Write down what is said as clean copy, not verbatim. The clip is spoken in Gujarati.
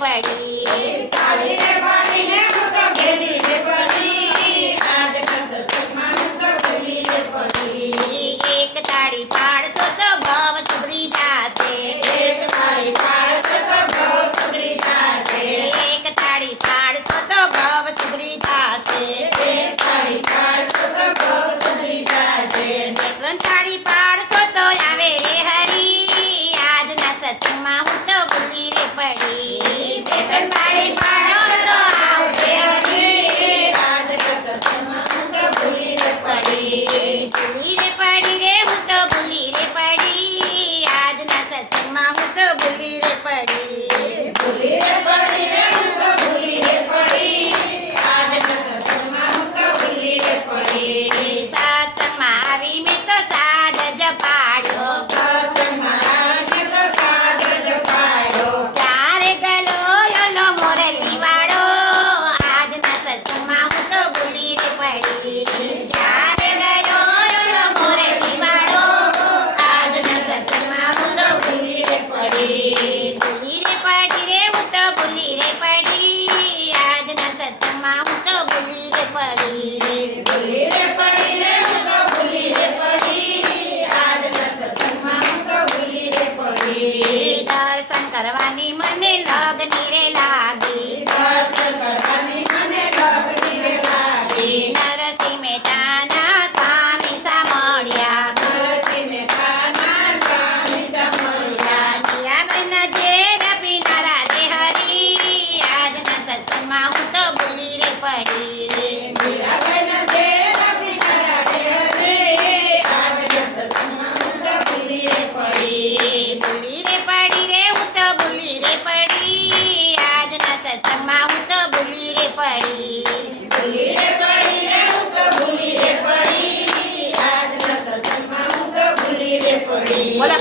પડી તાળીને પાડીને હું તો ભૂલી રે પડી આજના સત્સંગમાં હું તો ભૂલી રે પડી એક તાળી પાડશો તો ભાવ સુધરી જાશે એક તાળી પાડશો તો ભાવ સુધરી જાશે એક તાળી પાડશો તો ભાવ સુધરી જાશે એક તાળી પાડશો તો ભાવ સુધરી જાશે ત્રણ તાળી પાડશો તો આવે રે હરી આજના સત્સંગમાં હું તો ભૂલી રે પડી બે ત્રણ તાળી પાડો તો આવશે હરી આજના સત્સંગમાં હું તો ભૂલી રે પડી ભૂલી રે પડી રે હું તો ભૂલી રે પડી આજના સત્સંગમાં હું તો ભૂલી રે પડી ભૂલી રે પડી રે હું તો ભૂલી રે પડી આજના સત્સંગમાં હું તો ભૂલી રે પડી સત્સંગમાં આવી મેં તો સાદ જ પાડ્યો સત્સંગમાં આવીને તો સાદ જ પાડ્યો ક્યારે ગલો યલો મોરલી વાળો આજના સત્સંગમાં હું તો ભૂલી રે પડી ક્યારે ગયો યલો મોરલી વાળો આજના સત્સંગમાં હું તો ભૂલી રે પડી ભૂલી રે પડી રે હું તો ભૂલી રે પડી આજના સત્સંગમાં હું તો ભૂલી રે પડી ભૂલી રે પડી રે હું તો ભૂલી રે પડી આજના સત્સંગમાં હું તો ભૂલી રે પડી દર્શન કરવાની મને લગની રે લાગી દર્શન કરવાની મને લગની રે લાગી નરસિંહ મહેતાના સ્વામી સામળ્યા નરસિંહ મહેતાના સ્વામી સાંભળ્યા મીરાબાઈના ઝેર પીનારા તે હરી આજના સત્સંગમાં હું તો ભૂલી રે પડી મીરાબાઈના ઝેર પીનારા રે હરે આજના સત્સંગમાં હું તો ભૂલી રે પડી ભૂલી રે પડી રે હું તો ભૂલી રે પડી આજના સત્સંગમાં હું તો ભૂલી રે પડી ભૂલી રે પડી રે હું તો ભૂલી રે પડી આજના સત્સંગમાં હું તો ભૂલી રે પડી બોલા